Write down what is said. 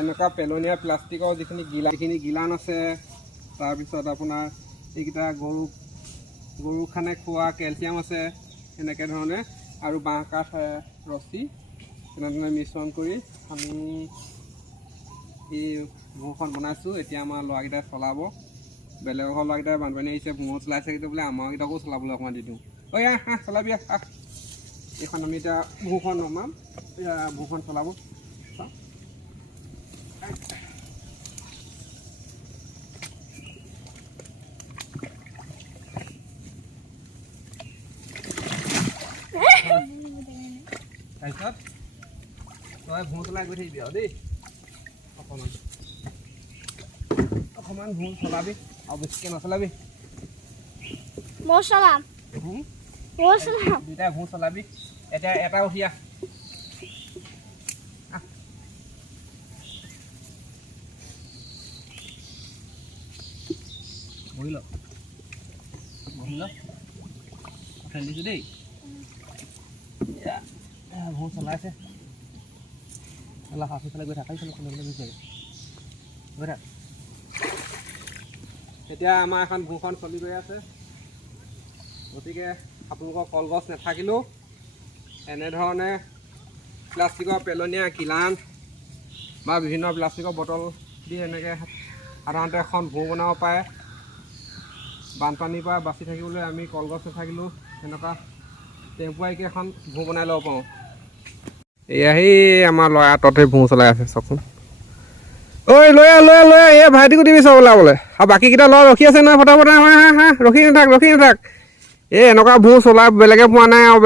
এনেকুৱা পেলনীয়া প্লাষ্টিকৰ যিখিনি গিলান আছে, তাৰপিছত আপোনাৰ এইকেইটা গৰু খানে খোৱা কেলছিয়াম আছে, এনেকৈ ধৰণে আৰু বাঁহ কাঠ ৰছী এনেধৰণে মিশ্ৰণ কৰি আমি এই ভূঁখন বনাইছোঁ। এতিয়া আমাৰ ল'ৰাকেইটাই চলাব। বেলেগৰ ঘৰৰ ল'ৰাকেইটাই বানপানী আহিছে, ভূঁও চলাইছে, কিন্তু বোলে আমাৰকেইটাকো চলাবলৈ অকণমান দি দিওঁ। ঐ আহ চলাবি আহ। এইখন আমি এতিয়া ভূঁখন নমাম, ভূঁখন চলাব। তাৰপিছত তই ভূঁ চলাই গৈ থাকিবি আৰু দেই, অকণমান ভূঁ চলাবি আৰু বেছিকৈ নচলাবি। মই চলাম, দুইটাই ভূঁ চলাবি। এতিয়া এটা উঠি আহ। বহি ল উঠাই দিছোঁ দেই। ভূঁ চলাইছে, সাঁচি ফালে গৈ থাক, গৈ থাক। এতিয়া আমাৰ এখন ভূঁখন চলি গৈ আছে। গতিকে আপোনালোকৰ কলগছ নাথাকিলেও এনেধৰণে প্লাষ্টিকৰ পেলনীয়া গিলান বা বিভিন্ন প্লাষ্টিকৰ বটল দি এনেকৈ সাধাৰণতে এখন ভূঁ বনাব পাৰে। বানপানীৰ পৰা বাচি থাকিবলৈ আমি কলগছ নাথাকিলেও এনেকুৱা টেম্পৰাৰীকৈ এখন ভূঁ বনাই ল'ব পাৰোঁ। এয়া সেই আমাৰ ল'ৰা ততে ভূঁ চলাই আছে, চাওকচোন। ঐ লৈ এই ভাইটিকো দিবি চব ওলাবলৈ। আৰু বাকীকেইটা ল'ৰা ৰখি আছে নহয়, ফটাফট ৰখি নাথাক। এই এনেকুৱা ভূঁ চলাই বেলেগে পোৱা নাই আৰু।